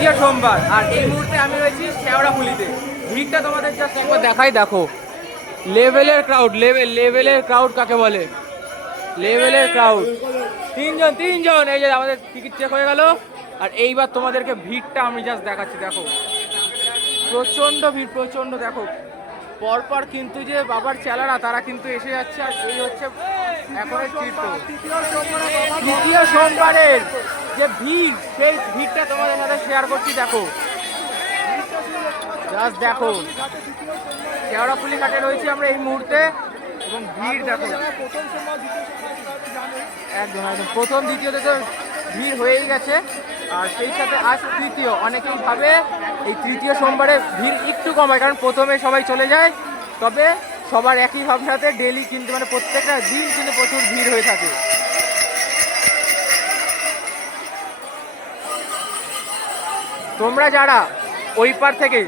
তৃতীয় সোমবার, আর এই মুহূর্তে আমি রয়েছি শেওড়াফুলিতে। ভিড়টা তোমাদের জাস্ট একবার দেখাই, দেখো লেভেলের ক্রাউড, লেভেলের ক্রাউড কাকে বলে, লেভেলের ক্রাউড। তিনজন এই যে আমাদের টিকিট চেক হয়ে গেল। আর এইবার তোমাদেরকে ভিড়টা আমি জাস্ট দেখাচ্ছি, দেখো প্রচণ্ড ভিড়, প্রচণ্ড। দেখো পরপর কিন্তু যে বাবার চেলারা তারা কিন্তু এসে যাচ্ছে। আর এই হচ্ছে এখনের চিত্র তৃতীয় সোমবারের যে ভিড়, সেই ভিড়টা তোমাদের সাথে শেয়ার করছি। দেখো জাস্ট দেখো, শেওড়াফুলি ঘাটে রয়েছি আমরা এই মুহূর্তে, এবং ভিড় দেখো একদম একদম প্রথম দ্বিতীয়তে তো ভিড় হয়েই গেছে। আর সেই সাথে আজ তৃতীয়, অনেকেই ভাবে এই তৃতীয় সোমবারে ভিড় একটু কম হয় কারণ প্রথমে সবাই চলে যায়, তবে সবার একই ভাবনাতে ডেলি কিন্তু মানে প্রত্যেকটা দিন কিন্তু প্রচুর ভিড় হয়ে থাকে। তোমরা যারা ওই পার থেকে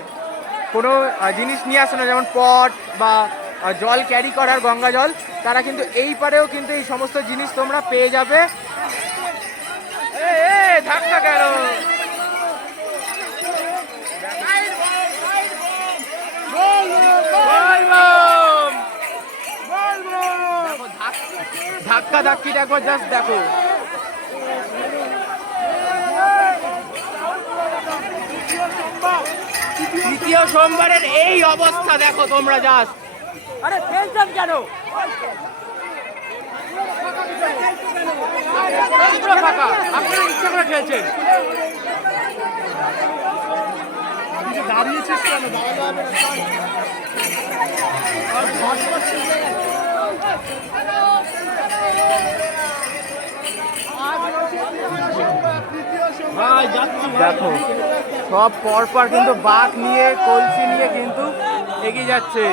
কোনো জিনিস নিয়ে আসো না, যেমন পট বা জল ক্যারি করার গঙ্গা জল, তারা কিন্তু এই পারেও কিন্তু এই সমস্ত জিনিস তোমরা পেয়ে যাবে। ধাক্কা কেন, ধাক্কা ধাক্কিটা একবার জাস্ট দেখো। তৃতীয় সোমবারের এই অবস্থা দেখো তোমরা জাস্ট। আরে খেলছেন কেন, ফাঁকা, আপনারা ইচ্ছা করে খেলছেন। দাঁড়িয়েছিস কেন? দেখো সব পরপর কিন্তু বাঘ নিয়ে কলসি নিয়ে কিন্তু এগিয়ে যাচ্ছে।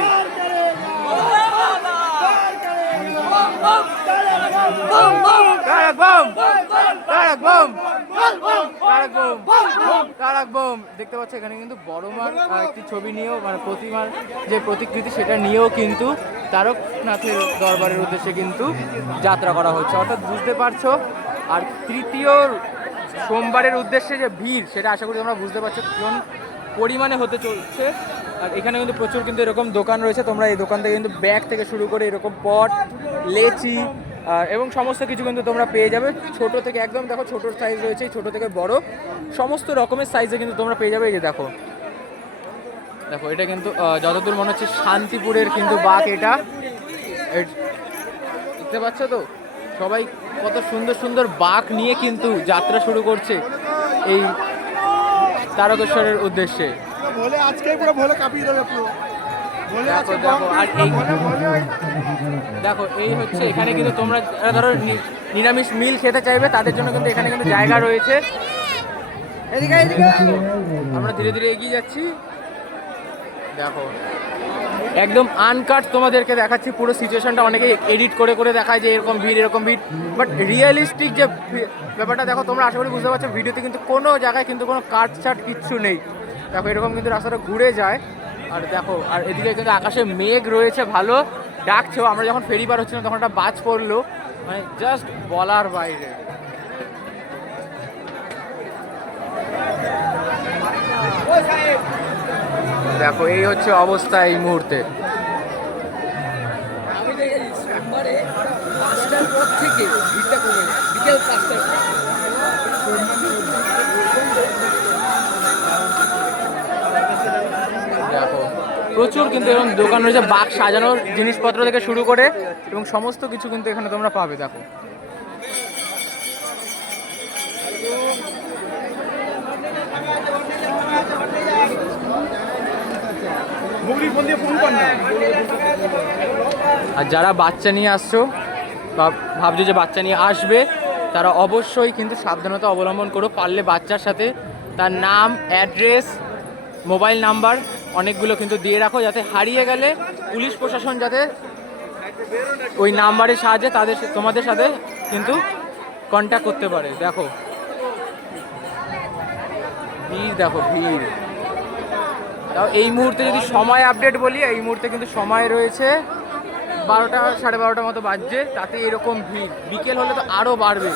দেখতে পাচ্ছ এখানে কিন্তু বড় মার একটি ছবি নিয়েও মানে প্রতিমার যে প্রতিকৃতি সেটা নিয়েও কিন্তু তারকনাথের দরবারের উদ্দেশ্যে কিন্তু যাত্রা করা হচ্ছে, অর্থাৎ বুঝতে পারছো। আর তৃতীয় সোমবারের উদ্দেশ্যে যে ভিড় সেটা আশা করি তোমরা বুঝতে পারছো কোন পরিমাণে হতে চলছে। আর এখানে কিন্তু প্রচুর কিন্তু এরকম দোকান রয়েছে, তোমরা এই দোকান থেকে কিন্তু ব্যাগ থেকে শুরু করে এরকম পট, লেচি এবং সমস্ত কিছু কিন্তু তোমরা পেয়ে যাবে। ছোট থেকে একদম দেখো ছোটোর সাইজ রয়েছে, ছোট থেকে বড় সমস্ত রকমের সাইজে কিন্তু তোমরা পেয়ে যাবে। এই যে দেখো দেখো এটা কিন্তু যতদূর মনে হচ্ছে শান্তিপুরের কিন্তু বাঘ, এটা দেখতে পাচ্ছ তো, সবাই কত সুন্দর সুন্দর বাঘ নিয়ে কিন্তু যাত্রা শুরু করছে এই তারকেশ্বরের উদ্দেশ্যে। দেখো দেখো আর এই দেখো এই হচ্ছে এখানে কিন্তু তোমরা ধরো নিরামিষ মিল খেতে চাইবে তাদের জন্য কিন্তু এখানে কিন্তু জায়গা রয়েছে। এদিকে এদিকে আমরা ধীরে ধীরে এগিয়ে যাচ্ছি। দেখো একদম আনকাট তোমাদেরকে দেখাচ্ছি পুরো সিচুয়েশনটা। অনেকে এডিট করে করে দেখায় যে এরকম ভিড় এরকম ভিড়, বাট রিয়েলিস্টিক যে ব্যাপারটা দেখো তোমরা আশা করি বুঝতে পারছো। ভিডিওতে কিন্তু কোনো জায়গায় কিন্তু কোনো কাট ছাট কিচ্ছু নেই। দেখো এরকম কিন্তু রাস্তাটা ঘুরে যায়। আর দেখো আর এদিকে কিন্তু আকাশে মেঘ রয়েছে, ভালো ডাকছেও। আমরা যখন ফেরি পার হচ্ছিলাম তখন একটা বাজ পড়লো, মানে জাস্ট বলার বাইরে। দেখো এই হচ্ছে অবস্থা এই মুহূর্তে। সোমবারে 5টার পর থেকে ভিড়টা কমে যায়, বিকেল 5টার পর। দেখো প্রচুর কিন্তু এরকম দোকান রয়েছে, বাঘ সাজানোর জিনিসপত্র থেকে শুরু করে এবং সমস্ত কিছু কিন্তু এখানে তোমরা পাবে। দেখো আর যারা বাচ্চা নিয়ে আসছো বা ভাবছো যে বাচ্চা নিয়ে আসবে, তারা অবশ্যই কিন্তু সাবধানতা অবলম্বন করো। পারলে বাচ্চার সাথে তার নাম, অ্যাড্রেস, মোবাইল নাম্বার অনেকগুলো কিন্তু দিয়ে রাখো, যাতে হারিয়ে গেলে পুলিশ প্রশাসন যাতে ওই নাম্বারের সাহায্যে তোমাদের সাথে কিন্তু কন্ট্যাক্ট করতে পারে। দেখো ভিড়, দেখো ভিড়। তাও এই মুহূর্তে যদি সময় আপডেট বলি, এই মুহূর্তে কিন্তু সময় রয়েছে 12টা 12:30 মতো বাজছে, তাতে এরকম ভিড়। বিকেল হলে তো আরও বাড়বে।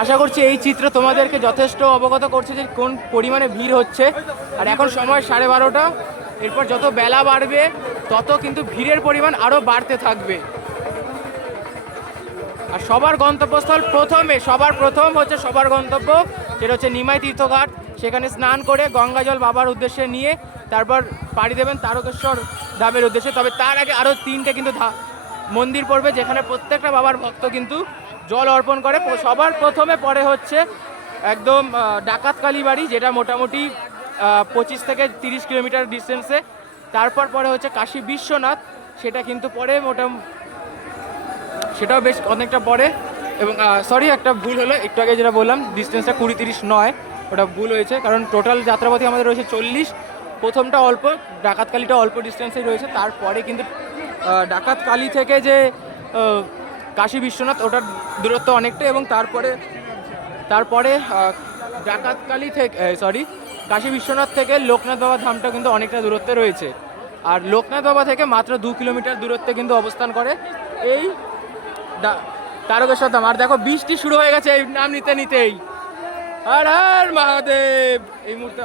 আশা করছি এই চিত্র তোমাদেরকে যথেষ্ট অবগত করছে যে কোন পরিমাণে ভিড় হচ্ছে। আর এখন সময় 12:30, এরপর যত বেলা বাড়বে তত কিন্তু ভিড়ের পরিমাণ আরও বাড়তে থাকবে। আর সবার গন্তব্যস্থল সবার প্রথম হচ্ছে সবার গন্তব্য, যেটা হচ্ছে নিমাই তীর্থঘাট। সেখানে স্নান করে গঙ্গাজল বাবার উদ্দেশ্যে নিয়ে তারপর পাড়ি দেবেন তারকেশ্বর ধামের উদ্দেশ্যে। তবে তার আগে আরও 3টে কিন্তু মন্দির পড়বে, যেখানে প্রত্যেকটা বাবার ভক্ত কিন্তু জল অর্পণ করে। সবার প্রথমে পরে হচ্ছে একদম ডাকাত কালীবাড়ি, যেটা মোটামুটি 25 থেকে 30 কিলোমিটার ডিস্টেন্সে। তারপর পরে হচ্ছে কাশী বিশ্বনাথ, সেটা কিন্তু পরে সেটাও বেশ অনেকটা পরে। এবং সরি, একটা ভুল হলো, একটু আগে যেটা বললাম ডিস্টেন্সটা 20-30 নয়, ওটা ভুল হয়েছে, কারণ টোটাল যাত্রাপথে আমাদের রয়েছে 40। প্রথমটা অল্প, ডাকাতকালীটা অল্প ডিস্টেন্সেই রয়েছে। তারপরে কিন্তু ডাকাতকালী থেকে যে কাশী বিশ্বনাথ, ওটার দূরত্ব অনেকটা। এবং তারপরে ডাকাতকালী থেকে কাশী বিশ্বনাথ থেকে লোকনাথ বাবা ধামটা কিন্তু অনেকটা দূরত্বে রয়েছে। আর লোকনাথ বাবা থেকে মাত্র 2 কিলোমিটার দূরত্বে কিন্তু অবস্থান করে এই তারকেশ্বর ধাম। আর দেখো বৃষ্টি শুরু হয়ে গেছে এই নাম নিতেই। হর হর মহাদেব। এই মুহূর্তে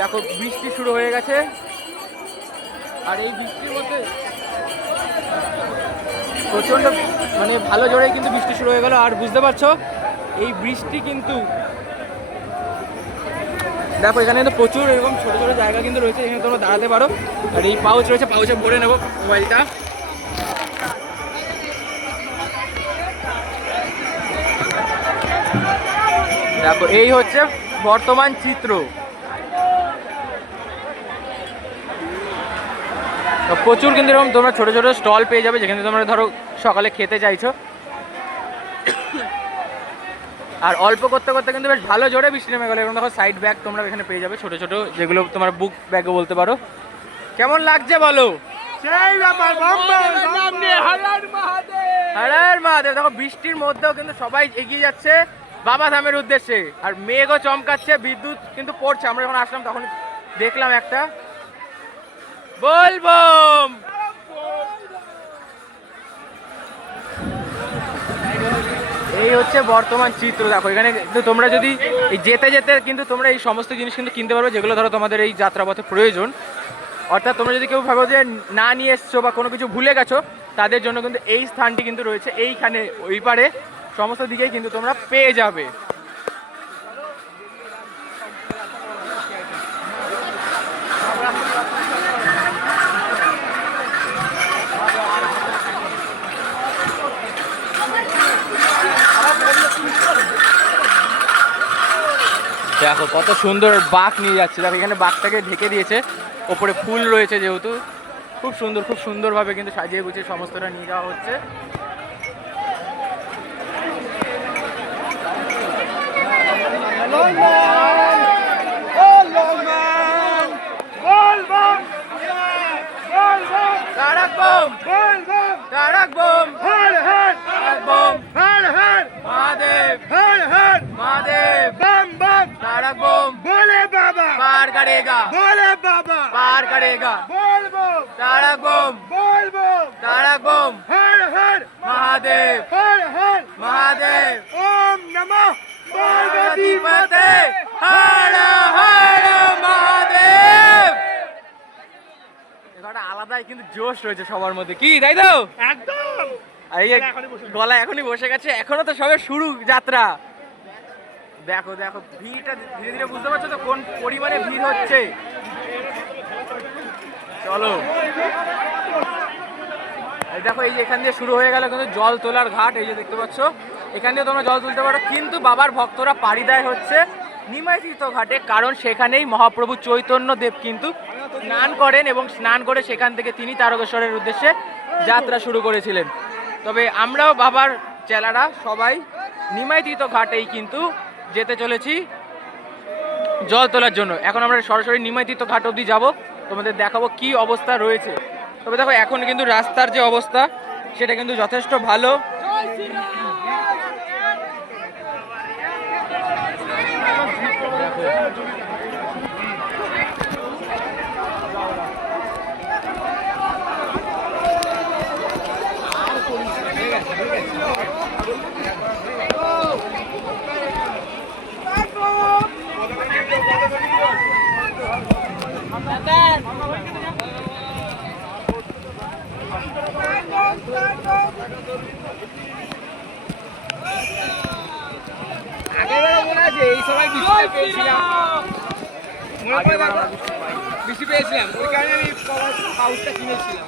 দেখো বৃষ্টি শুরু হয়ে গেছে। আর এই বৃষ্টির মধ্যে প্রচণ্ড মানে ভালো জোরেই কিন্তু বৃষ্টি শুরু হয়ে গেল। আর বুঝতে পারছো এই বৃষ্টি কিন্তু দেখো এখানে কিন্তু প্রচুর এরকম ছোটো ছোটো জায়গা কিন্তু রয়েছে, এখানে তোমরা দাঁড়াতে পারো। আর এই পাউচ রয়েছে, পাউচে ভরে নেবো মোবাইলটা। দেখো এই হচ্ছে বর্তমান চিত্র। প্রচুর কিন্তু এরকম তোমরা ছোটো ছোটো স্টল পেয়ে যাবে, যেখানে তোমরা ধরো সকালে খেতে চাইছো। আর অল্প করতে করতে কিন্তু বেশ ভালো জোরে বৃষ্টি নেমে গেলো। এবং দেখো সাইড ব্যাগ তোমরা এখানে পেয়ে যাবে ছোটো ছোটো, যেগুলো তোমার বুক ব্যাগও বলতে পারো। কেমন লাগছে বলো? হর হর মহাদেব। দেখো বৃষ্টির মধ্যেও কিন্তু সবাই এগিয়ে যাচ্ছে বাবা ধামের উদ্দেশ্যে। আর মেঘও চমকাচ্ছে, বিদ্যুৎ কিন্তু পড়ছে। আমরা যখন আসলাম তখন দেখলাম একটা বলবম। এই হচ্ছে বর্তমান চিত্র। দেখো এখানে কিন্তু তোমরা যদি এই যেতে যেতে কিন্তু তোমরা এই সমস্ত জিনিস কিন্তু কিনতে পারবে, যেগুলো ধরো তোমাদের এই যাত্রাপথে প্রয়োজন। অর্থাৎ তোমরা যদি কেউ ভাবো যে না নিয়ে এসছো বা কোনো কিছু ভুলে গেছো, তাদের জন্য কিন্তু এই স্থানটি কিন্তু রয়েছে। এইখানে ওই পারে সমস্ত দিকেই কিন্তু তোমরা পেয়ে যাবে। দেখো কত সুন্দর বাঁক নিয়ে যাচ্ছে। দেখো এখানে বাঁকটাকে ঢেকে দিয়েছে, ওপরে ফুল রয়েছে যেহেতু, খুব সুন্দরভাবে কিন্তু সাজিয়ে গুছিয়ে সমস্তটা নিয়ে যাওয়া হচ্ছে। पार करेगा, बोले बाबा पार करेगा, बोल बम तारक बम, बोल बम तारक बम, हर हर महादेव, हर हर महादेव, ओम नमः पार्वती माते, हर हर महादेव। এটা আলাদাই কিন্তু জোশ রয়েছে সবার মধ্যে, কি তাই তো? একদম। এই গলা এখনই বসে গেছে, এখনো তো সবে শুরু যাত্রা। দেখো দেখো ভিড়টা ধীরে ধীরে বুঝতে পারছো তো কোন পরিমাণে ভিড় হচ্ছে। চলো এই দেখো এই যে এখান দিয়ে শুরু হয়ে গেল কিন্তু জল তোলার ঘাট। এই যে দেখতে পাচ্ছ এখান দিয়ে তোমরা জল তুলতে পারো, কিন্তু বাবার ভক্তরা পাড়ি দেয় হচ্ছে নিমাই তীর্থ ঘাটে, কারণ সেখানেই মহাপ্রভু চৈতন্য দেব কিন্তু স্নান করেন এবং স্নান করে সেখান থেকে তিনি তারকেশ্বরের উদ্দেশ্যে যাত্রা শুরু করেছিলেন। তবে আমরাও বাবার চেলারা সবাই নিমাই তীর্থ ঘাটেই কিন্তু যেতে চলেছি জল তোলার জন্য। এখন আমরা সরাসরি নিমাই তীর্থ ঘাট অবধি যাবো, তোমাদের দেখাবো কি অবস্থা রয়েছে। তবে দেখো এখন কিন্তু রাস্তার যে অবস্থা সেটা কিন্তু যথেষ্ট ভালো। আগেরবার মনে আছে এই সময় বৃষ্টি পেয়েছিলাম, বৃষ্টি পেয়েছিলাম, ওই কারণে আমি হাউসটা কিনেছিলাম।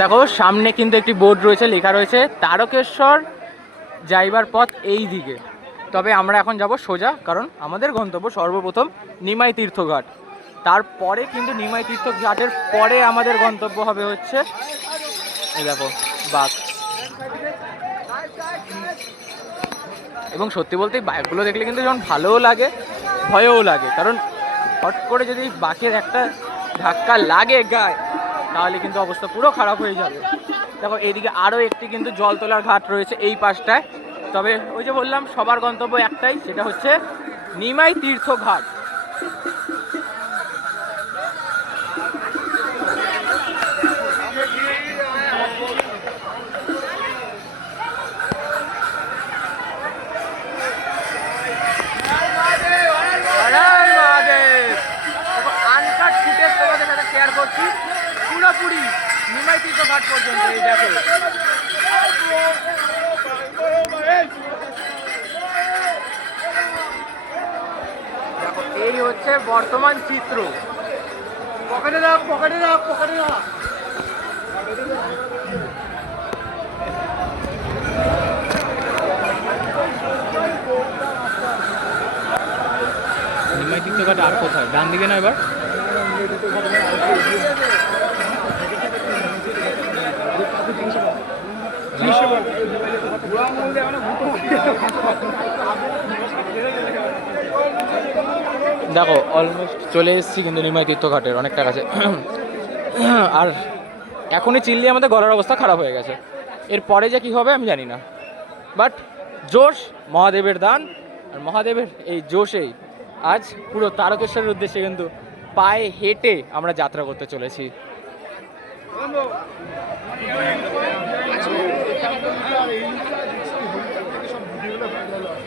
দেখো সামনে কিন্তু একটি বোর্ড রয়েছে, লেখা রয়েছে তারকেশ্বর যাইবার পথ এই দিকে। তবে আমরা এখন যাব সোজা, কারণ আমাদের গন্তব্য সর্বপ্রথম নিমাই তীর্থঘাট। তারপরে কিন্তু নিমাই তীর্থঘাটের পরে আমাদের গন্তব্য হবে হচ্ছে এই দেখো বাঘ। এবং সত্যি বলতে এই বাইকগুলো দেখলে কিন্তু যেমন ভালোও লাগে ভয়ও লাগে, কারণ হট করে যদি বাঘের একটা ধাক্কা লাগে গায়ে তাহলে কিন্তু অবস্থা পুরো খারাপ হয়ে যাবে। দেখো এইদিকে আরও একটি কিন্তু জল তোলার ঘাট রয়েছে এই পাশটায়। তবে ওই যে বললাম সবার গন্তব্য একটাই, সেটা হচ্ছে নিমাই তীর্থঘাট। আনকাট ফুটেজ তোমাদের সাথে শেয়ার করছি পুরোপুরি নিমাই তীর্থঘাট পর্যন্ত। এই দেখো এই হচ্ছে বর্তমান চিত্র। পকেটে রাখ, পকেটে রাখ, পকেটে রাখ। নিমাই তীর্থঘাট আর কোথায়? ডান দিকে না এবার? দেখো অলমোস্ট চলে এসেছি কিন্তু নিমাই তীর্থঘাটের অনেকটা কাছে। আর এখনই চিল্লি আমাদের গলার অবস্থা খারাপ হয়ে গেছে। এরপরে যে কী হবে আমি জানি না, বাট জোশ মহাদেবের দান। আর মহাদেবের এই জোশেই আজ পুরো তারকেশ্বরের উদ্দেশ্যে কিন্তু পায়ে হেঁটে আমরা যাত্রা করতে চলেছি।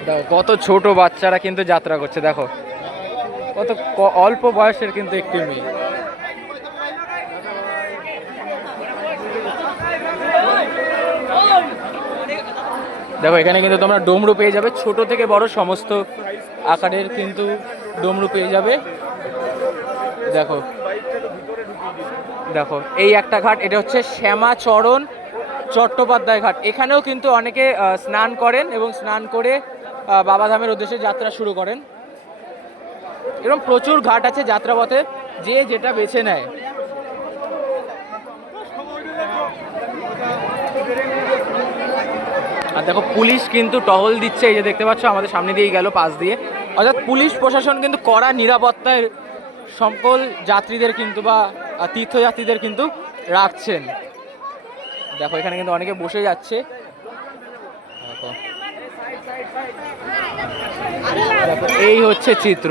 দেখো কত ছোট বাচ্চারা কিন্তু যাত্রা করছে, দেখো কত অল্প বয়সের কিন্তু একটি মেয়ে। দেখো এখানে কিন্তু তোমরা ডমরু পেয়ে যাবে, ছোট থেকে বড় সমস্ত আকারের কিন্তু ডমরু পেয়ে যাবে। দেখো দেখো এই একটা ঘাট, এটা হচ্ছে শ্যামাচরণ চট্টোপাধ্যায় ঘাট। এখানেও কিন্তু অনেকে স্নান করেন এবং স্নান করে বাবাধামের উদ্দেশ্যে যাত্রা শুরু করেন। এরকম প্রচুর ঘাট আছে যাত্রাপথে, যে যেটা বেছে নেয়। আর দেখো পুলিশ কিন্তু টহল দিচ্ছে, এই যে দেখতে পাচ্ছ আমাদের সামনে দিয়েই গেল পাশ দিয়ে। অর্থাৎ পুলিশ প্রশাসন কিন্তু কড়া নিরাপত্তায় সকল যাত্রীদের কিন্তু বা তীর্থযাত্রীদের কিন্তু রাখছেন। দেখো এখানে কিন্তু অনেকে বসে যাচ্ছে। দেখো এই হচ্ছে চিত্র।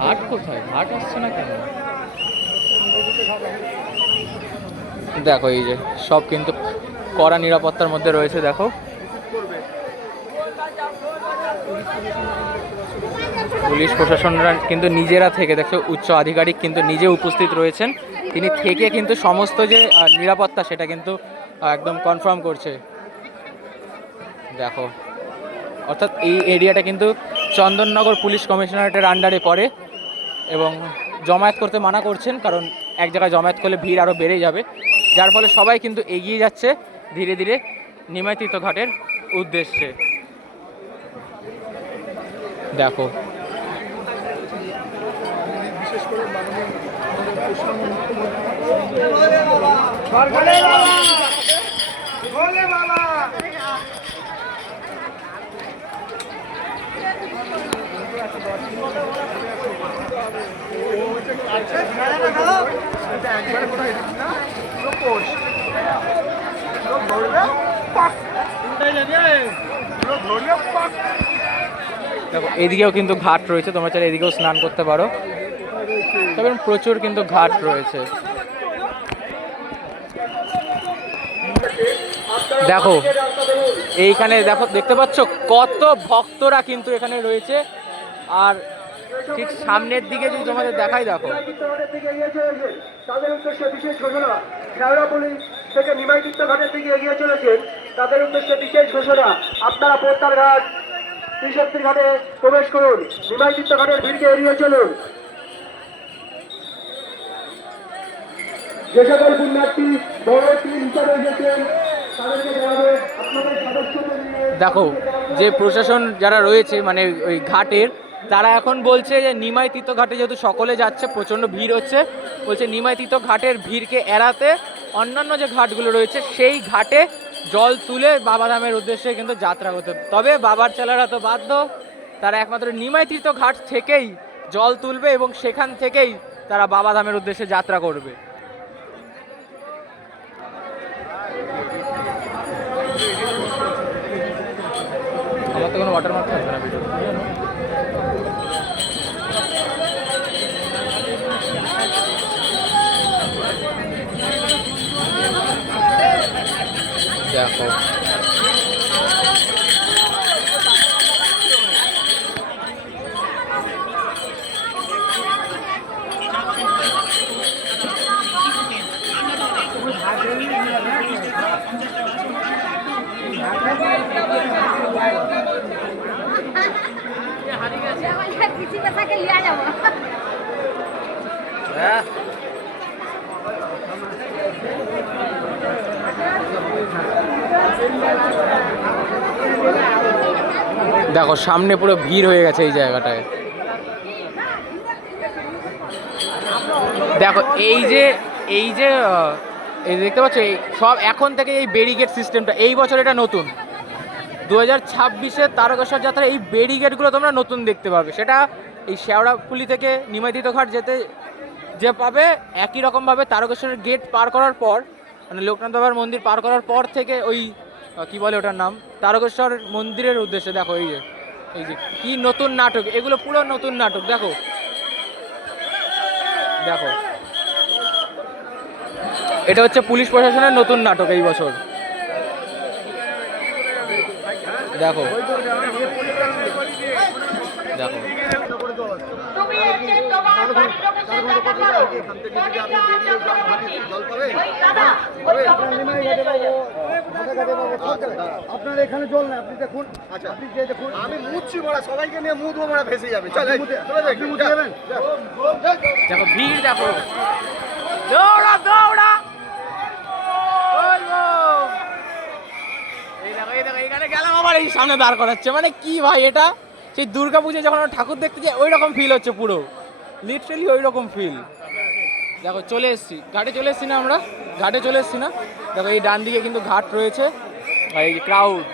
ঘাট কোথায়? ঘাট আসছে না কেন? দেখো এই যে সব কিন্তু কড়া নিরাপত্তার মধ্যে রয়েছে। দেখো পুলিশ প্রশাসনরা কিন্তু নিজেরা থেকে, দেখো উচ্চ আধিকারিক কিন্তু নিজে উপস্থিত রয়েছেন, তিনি থেকে কিন্তু সমস্ত যে নিরাপত্তা সেটা কিন্তু একদম কনফার্ম করছে। দেখো অর্থাৎ এই এরিয়াটা কিন্তু চন্দননগর পুলিশ কমিশনারেটের আন্ডারে পড়ে এবং জমায়েত করতে মানা করছেন, কারণ এক জায়গায় জমায়েত করলে ভিড় আরও বেড়ে যাবে, যার ফলে সবাই কিন্তু এগিয়ে যাচ্ছে ধীরে ধীরে নিমাই তীর্থঘাটের উদ্দেশ্যে। দেখো বিশেষ করে দেখো এদিকেও কিন্তু ঘাট রয়েছে, তোমরা চাইলে এদিকেও স্নান করতে পারো, তবে প্রচুর কিন্তু ঘাট রয়েছে। দেখো এইখানে দেখো, দেখতে পাচ্ছ কত ভক্তরা কিন্তু এখানে রয়েছে। আর ঠিক সামনের দিকে যদি তোমাদের দেখাই, দেখো তাদের উদ্দেশ্যে বিশেষ ঘোষণা, শেওড়াফুলি থেকে নিমাইতীর্থ ঘাটের দিকে এগিয়ে চলেছেন, তাদের উদ্দেশ্যে বিশেষ ঘোষণা, আপনারা পোদ্দার ঘাট ত্রিশক্তি ঘাটে প্রবেশ করুন, নিমাইতীর্থ ঘাটের ভিড়কে এড়িয়ে চলুন। যে সকল পুণ্যার্থী বড় টিম হিসাবে এসেছেন তাদেরকে জানাবে আপনাদের সদস্যদের নিয়ে। দেখো যে প্রশাসন যারা রয়েছে মানে ওই ঘাটের, তারা এখন বলছে যে নিমাই তীর্থ ঘাটে যেহেতু সকলে যাচ্ছে, প্রচণ্ড ভিড় হচ্ছে, বলছে নিমাই তীর্থ ঘাটের ভিড়কে এড়াতে অন্যান্য যে ঘাটগুলো রয়েছে সেই ঘাটে জল তুলে বাবাধামের উদ্দেশ্যে কিন্তু যাত্রা করতে। তবে বাবার চেলারা তো বাধ্য, তারা একমাত্র নিমাই তীর্থ ঘাট থেকেই জল তুলবে এবং সেখান থেকেই তারা বাবাধামের উদ্দেশ্যে যাত্রা করবে। আমার তো কোনো ওয়াটারমার্ক থাকবে না ভিডিও। দেখো किसी का साइकिल लिया जाओ। দেখো সামনে পুরো ভিড় হয়ে গেছে এই জায়গাটায়। দেখো এই যে এই দেখতে পাচ্ছ, এই সব এখন থেকে এই ব্যারিকেড সিস্টেমটা এই বছর এটা নতুন, 2026-এর তারকেশ্বর যাত্রা এই ব্যারিকেডগুলো তোমরা নতুন দেখতে পাবে। সেটা এই শেওড়াফুলি থেকে নিমাইতীর্থ ঘাট যেতে যে পাবে, একই রকমভাবে তারকেশ্বরের গেট পার করার পর, মানে লোকনাথ বাবার মন্দির পার করার পর থেকে ওই কি বলে ওটার নাম, তারকেশ্বর মন্দিরের উদ্দেশ্যে। দেখো এই যে কি নতুন নাটক, এগুলো পুরো নতুন নাটক। দেখো দেখো এটা হচ্ছে পুলিশ প্রশাসনের নতুন নাটক এই বছর। দেখো দেখো তুমি এসে তোমার বাড়ির লোকের সাথে দেখা করো। মনে যাওয়া চক্রবর্তী। ওই দাদা, ওই চক্রবর্তী আপনার এখানে জল না, আপনি দেখুন। আচ্ছা আপনি যে দেখুন, আমি মুছছি মারা, সবাইকে নিয়ে মুদ মারা ভেসে যাবে। চল আপনি মুছে যাবেন। দেখো ভিড়, দেখো দৌড়া দৌড়া। এই দেখো এখানে গেলাম, আবার এই সামনে দাঁড় করাচ্ছে, মানে কি ভাই এটা সেই দুর্গা পুজো যখন আমরা ঠাকুর দেখতে যাই ওই রকম ফিল হচ্ছে, পুরো লিটারালি ওই রকম ফিল। দেখো চলে এসেছি ঘাটে, চলে এসেছি না আমরা ঘাটে চলে এসেছি না। দেখো এই ডান দিকে কিন্তু ঘাট রয়েছে আর এই যে ক্রাউড।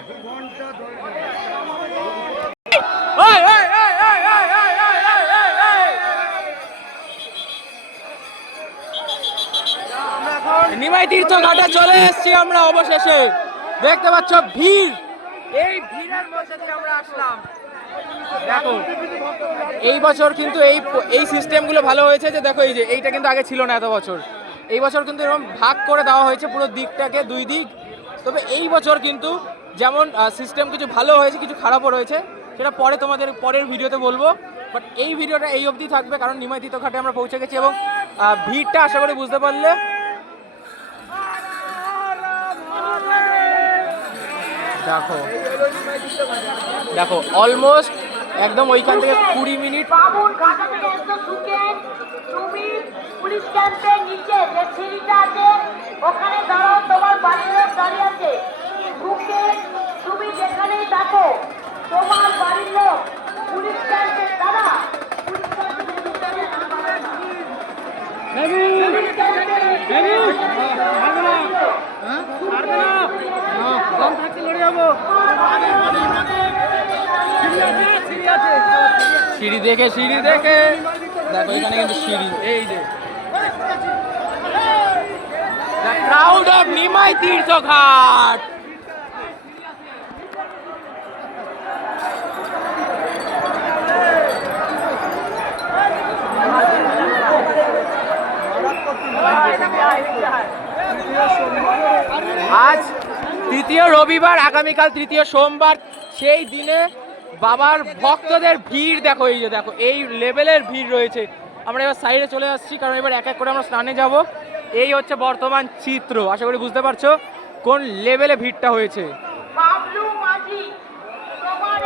নিমাই তীর্থ ঘাটে চলে এসেছি আমরা অবশেষে। দেখতে পাচ্ছ ভিড়, এই ভিড়ের মধ্যে দিয়ে আমরা আসলাম। দেখো এই বছর কিন্তু এই সিস্টেমগুলো ভালো হয়েছে যে দেখো এই যে এইটা কিন্তু আগে ছিল না এত বছর। এই বছর কিন্তু এরকম ভাগ করে দেওয়া হয়েছে পুরো দিকটাকে, দুই দিক। তবে এই বছর কিন্তু যেমন সিস্টেম কিছু ভালো হয়েছে, কিছু খারাপও রয়েছে, সেটা পরে তোমাদের পরের ভিডিওতে বলবো। বাট এই ভিডিওটা এই অবধি থাকবে, কারণ নিমাই তীর্থ ঘাটে আমরা পৌঁছে গেছি এবং ভিড়টা আশা করি বুঝতে পারলে। দেখো দেখো অলমোস্ট একদম ওইখান থেকে 20 মিনিট। বাবুর ঘাটা থেকে এসে ঢুকে তুমি পুলিশ ক্যাম্পের নিচে যে সিঁড়িটা আছে ওখানে দাঁড়াও, তোমার বাড়ির লোক দাঁড়িয়ে আছে। ঢুকে তুমি যেখানেই থাকো তোমার বাড়ির লোক পুলিশ ক্যাম্পে দাঁড়া, পুলিশ ক্যাম্পে সিঁড়ি দেখে দেখো এখানে কিন্তু সিঁড়ি, এই যে the crowd of নিমাই তীর্থ ঘাট। রবিবার, আগামীকাল তৃতীয় সোমবার, সেই দিনে বাবার ভক্তদের ভিড় দেখো, এই যে দেখো এই লেভেলের ভিড় রয়েছে। আমরা এবার সাইডে চলে আসছি, কারণ এবার এক এক করে আমরা স্নানে যাব। এই হচ্ছে বর্তমান চিত্র, আশা করি বুঝতে পারছো কোন লেভেলে ভিড়টা হয়েছে।